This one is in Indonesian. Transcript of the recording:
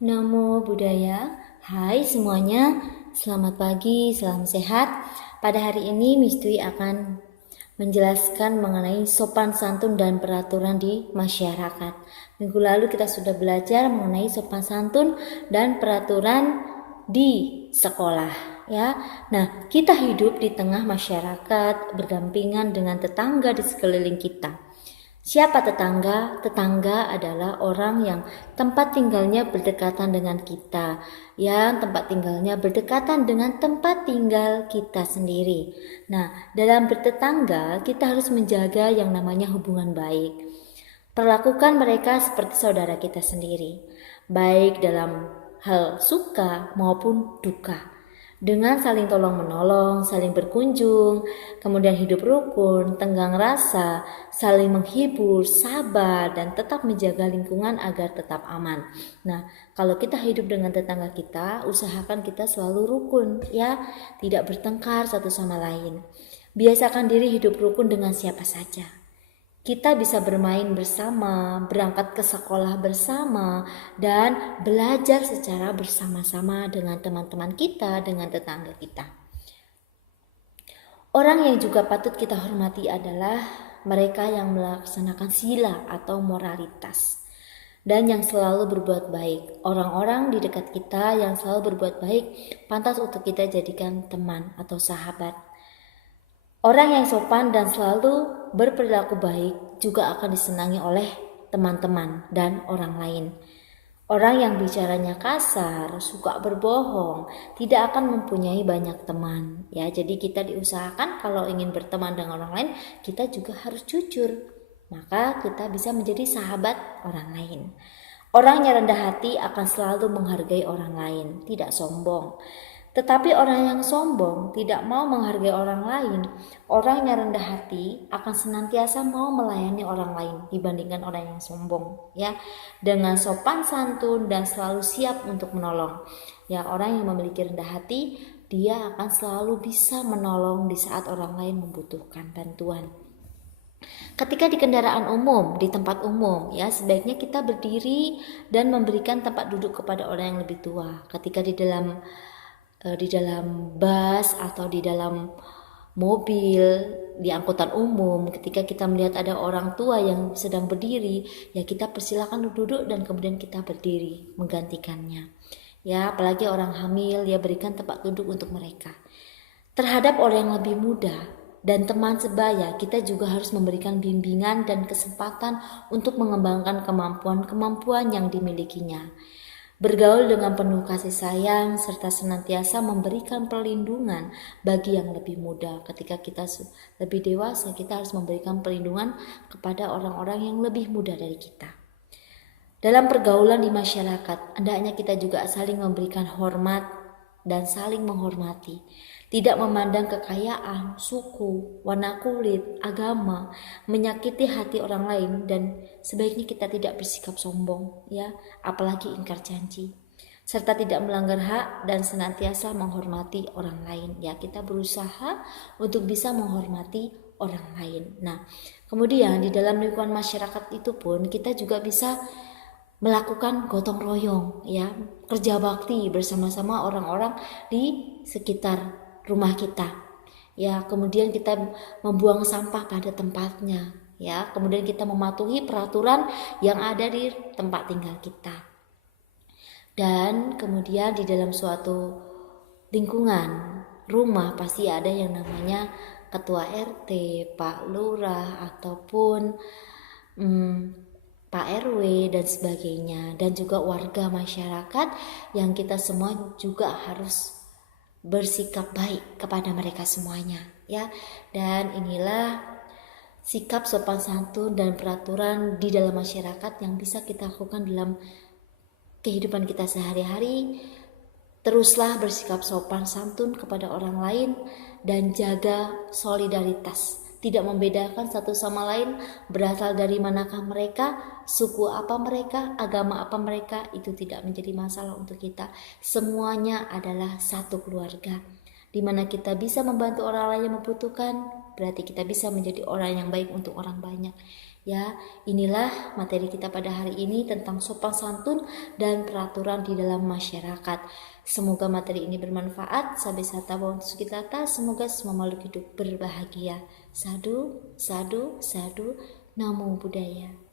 Namo Buddhaya. Hai semuanya, selamat pagi, salam sehat. Pada hari ini Miss Dwi akan menjelaskan mengenai sopan santun dan peraturan di masyarakat. Minggu lalu kita sudah belajar mengenai sopan santun dan peraturan di sekolah, ya. Nah, kita hidup di tengah masyarakat, berdampingan dengan tetangga di sekeliling kita. Siapa tetangga? Tetangga adalah orang yang tempat tinggalnya berdekatan dengan kita, yang tempat tinggalnya berdekatan dengan tempat tinggal kita sendiri. Nah, dalam bertetangga, kita harus menjaga yang namanya hubungan baik. Perlakukan mereka seperti saudara kita sendiri, baik dalam hal suka maupun duka. Dengan saling tolong-menolong, saling berkunjung, kemudian hidup rukun, tenggang rasa, saling menghibur, sabar, dan tetap menjaga lingkungan agar tetap aman. Nah, kalau kita hidup dengan tetangga kita, usahakan kita selalu rukun, ya, tidak bertengkar satu sama lain. Biasakan diri hidup rukun dengan siapa saja. Kita bisa bermain bersama, berangkat ke sekolah bersama, dan belajar secara bersama-sama dengan teman-teman kita, dengan tetangga kita. Orang yang juga patut kita hormati adalah mereka yang melaksanakan sila atau moralitas dan yang selalu berbuat baik. Orang-orang di dekat kita yang selalu berbuat baik pantas untuk kita jadikan teman atau sahabat. Orang yang sopan dan selalu berperilaku baik juga akan disenangi oleh teman-teman dan orang lain. Orang yang bicaranya kasar, suka berbohong, tidak akan mempunyai banyak teman. Ya, jadi kita diusahakan kalau ingin berteman dengan orang lain, kita juga harus jujur. Maka kita bisa menjadi sahabat orang lain. Orang yang rendah hati akan selalu menghargai orang lain, tidak sombong. Tetapi orang yang sombong tidak mau menghargai orang lain. Orang yang rendah hati akan senantiasa mau melayani orang lain dibandingkan orang yang sombong, ya. Dengan sopan santun dan selalu siap untuk menolong. Ya, orang yang memiliki rendah hati, dia akan selalu bisa menolong di saat orang lain membutuhkan bantuan. Ketika di kendaraan umum, di tempat umum, ya, sebaiknya kita berdiri dan memberikan tempat duduk kepada orang yang lebih tua. Ketika di dalam bus atau di dalam mobil, di angkutan umum, ketika kita melihat ada orang tua yang sedang berdiri, ya kita persilakan duduk dan kemudian kita berdiri menggantikannya. Ya, apalagi orang hamil, ya berikan tempat duduk untuk mereka. Terhadap orang yang lebih muda dan teman sebaya, kita juga harus memberikan bimbingan dan kesempatan untuk mengembangkan kemampuan-kemampuan yang dimilikinya. Bergaul dengan penuh kasih sayang serta senantiasa memberikan perlindungan bagi yang lebih muda. Ketika kita lebih dewasa, kita harus memberikan perlindungan kepada orang-orang yang lebih muda dari kita. Dalam pergaulan di masyarakat, hendaknya kita juga saling memberikan hormat dan saling menghormati. Tidak memandang kekayaan, suku, warna kulit, agama, menyakiti hati orang lain, dan sebaiknya kita tidak bersikap sombong, ya, apalagi ingkar janji, serta tidak melanggar hak dan senantiasa menghormati orang lain. Ya, kita berusaha untuk bisa menghormati orang lain. Nah, kemudian di dalam lingkungan masyarakat itu pun kita juga bisa melakukan gotong royong, ya, kerja bakti bersama-sama orang-orang di sekitar rumah kita. Ya, kemudian kita membuang sampah pada tempatnya, ya. Kemudian kita mematuhi peraturan yang ada di tempat tinggal kita. Dan kemudian di dalam suatu lingkungan rumah pasti ada yang namanya ketua RT, Pak Lurah, ataupun Pak RW dan sebagainya, dan juga warga masyarakat yang kita semua juga harus bersikap baik kepada mereka semuanya, ya. Dan inilah sikap sopan santun dan peraturan di dalam masyarakat yang bisa kita lakukan dalam kehidupan kita sehari-hari. Teruslah bersikap sopan santun kepada orang lain dan jaga solidaritas. Tidak membedakan satu sama lain berasal dari manakah mereka, suku apa mereka, agama apa mereka, itu tidak menjadi masalah untuk kita. Semuanya adalah satu keluarga, di mana kita bisa membantu orang lain yang membutuhkan, berarti kita bisa menjadi orang yang baik untuk orang banyak. Ya, inilah materi kita pada hari ini tentang sopan santun dan peraturan di dalam masyarakat. Semoga materi ini bermanfaat. Sabe sata bawang sukitata, semoga semua makhluk hidup berbahagia. Sadu, sadu, sadu, namo buddhaya.